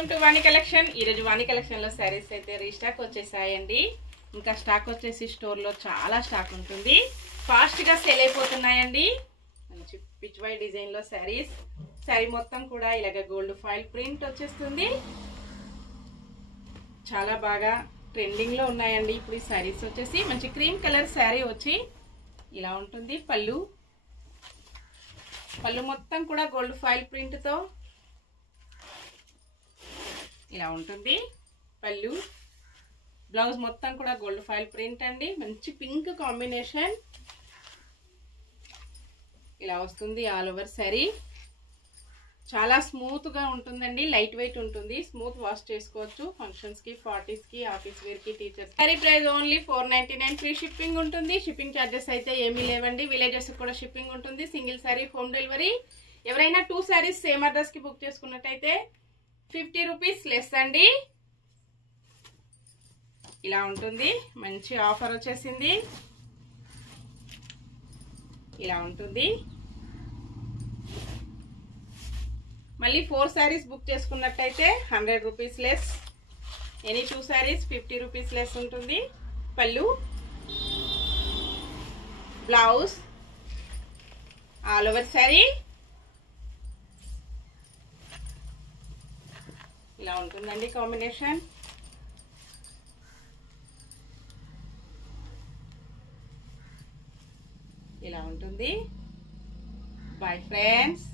Welcome to Vani collection. ఈరోజు వాణి కలెక్షన్లో శారీస్ అయితే రీస్టాక్ వచ్చేసాయండి. ఇంకా స్టాక్ వచ్చేసి స్టోర్లో చాలా స్టాక్ ఉంటుంది, ఫాస్ట్గా సేల్ అయిపోతున్నాయండి. మంచి పిచ్ వై డిజైన్లో శారీస్, శారీ మొత్తం కూడా ఇలాగ గోల్డ్ ఫాయిల్ ప్రింట్ వచ్చేస్తుంది. చాలా బాగా ట్రెండింగ్లో ఉన్నాయండి ఇప్పుడు ఈ శారీస్ వచ్చేసి. మంచి క్రీమ్ కలర్ శారీ వచ్చి ఇలా ఉంటుంది. పళ్ళు మొత్తం కూడా గోల్డ్ ఫాయిల్ ప్రింట్తో ఇలా ఉంటుంది. పళ్ళు బ్లౌజ్ మొత్తం కూడా గోల్డ్ ఫాయిల్ ప్రింట్ అండి. మంచి పింక్ కాంబినేషన్ ఇలా వస్తుంది. ఆల్ ఓవర్ శారీ చాలా స్మూత్ గా ఉంటుందండి, లైట్ వెయిట్ ఉంటుంది, స్మూత్ వాష్ చేసుకోవచ్చు. ఫంక్షన్స్ కి, పార్టీస్ కి, ఆఫీస్ వేర్ కి, teachers. Sari price only 499. Free shipping ఉంటుంది. షిప్పింగ్ ఛార్జెస్ అయితే ఏమీ లేవండి. విలేజెస్ కూడా షిప్పింగ్ ఉంటుంది. Single sari home delivery. ఎవరైనా 2 శారీస్ సేమ్ అడ్రస్ కి బుక్ చేసుకున్నట్టయితే 50 రూపీస్ లెస్ అండి. ఇలా ఉంటుంది. మంచి ఆఫర్ వచ్చేసింది. ఇలా ఉంటుంది. మళ్ళీ 4 శారీస్ బుక్ చేసుకున్నట్టయితే 100 rupees less. Any 2 saris 50 rupees less ఉంటుంది. పళ్ళు, బ్లౌజ్, ఆల్ ఓవర్ శారీ ఇలా ఉంటుందండి కాంబినేషన్. ఇలా ఉంటుంది. Bye friends.